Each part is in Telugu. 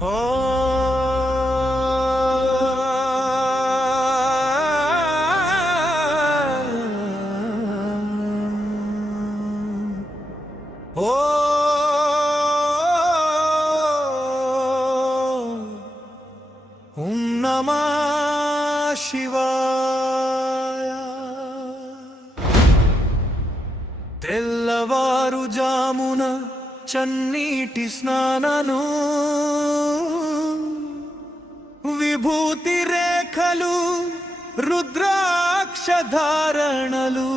ఓ ఓ ఓం నమః శివాయ. తెల్లవారుజామున చన్నీటి స్నానను, విభూతి రేఖలు, రుద్రాక్ష ధారణలు,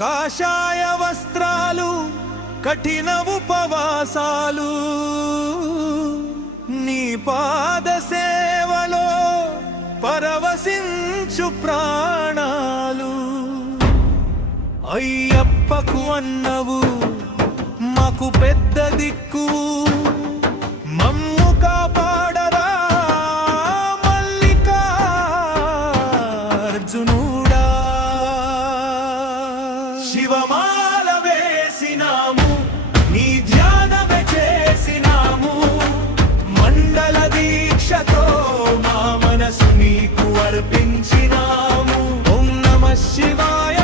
కాషాయ వస్త్రాలు, కఠిన ఉపవాసాలు, నీ పాద సేవలో పరవశించు ప్రాణాలు. అయ్యప్పకు అన్నవు మాకు పెద్ద దిక్కు, మమ్ము కాపాడరా మల్లికార్జునుడా. శివమాల వేసినాము, నీ ధ్యానమే చేసినాము, మండల దీక్షతో మా మనసు నీకు అర్పించినాము. ఓం నమః శివాయ.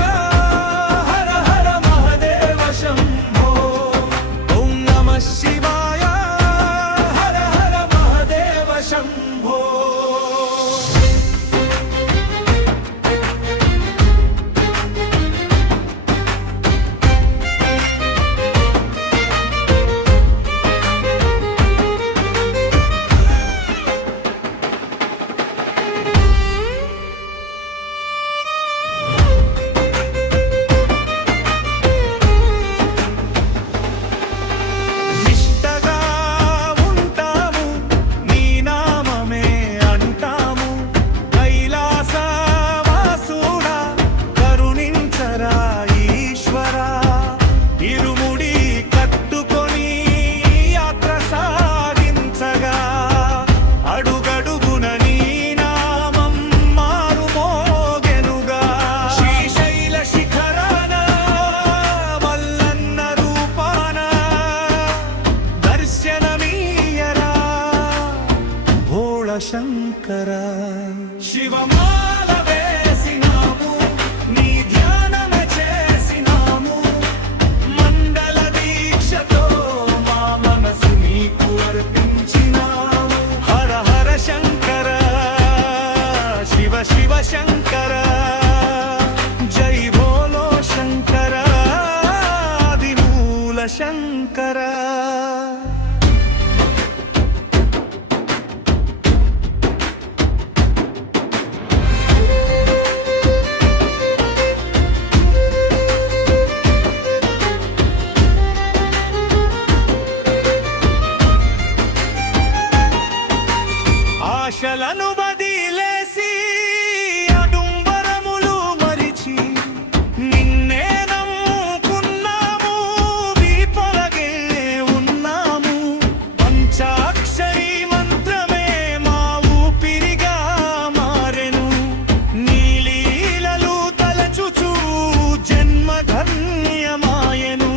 శంకర శివమాల వేసినాము, నీ ధ్యానమే చేసినాము, మండల దీక్షతో మా మనసు నీకు అర్పించినాము. హర హర శంకర, శివ శివ శంకర, జై భోలో శంకర, ఆదిమూల శంకర. ఆశలను బదిలేసి అడుంబరములు మరిచి నిన్నే నమ్ముకున్నాము, విపలగే ఉన్నాము. పంచాక్షరి మంత్రమే మా ఊపిరిగా మారెను, నీ లీలలు తలచుచూ జన్మ ధన్యమాయెను.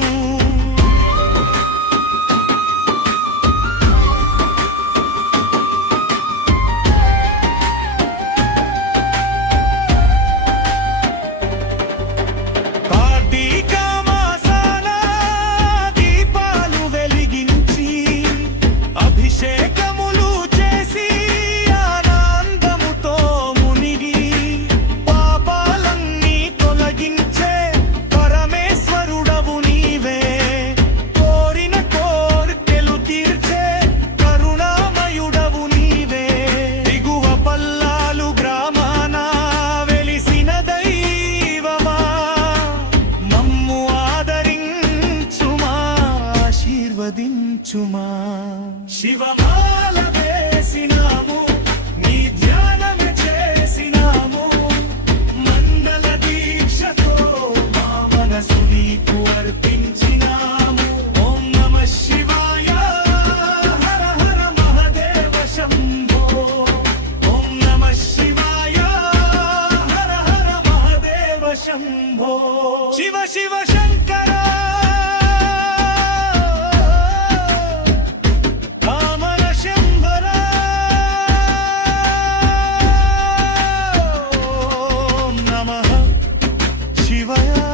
శివమాల వేసినాము, నీ ధ్యానమే చేసినాము, మండల దీక్షతో మా మనసు నీకు అర్పించినాము. ఓం నమః శివాయ. హర హర మహదేవ శంభో. ఓం నమః శివాయ. హర హర మహదేవ శంభో. శివ శివ శంకర, కామన మాయా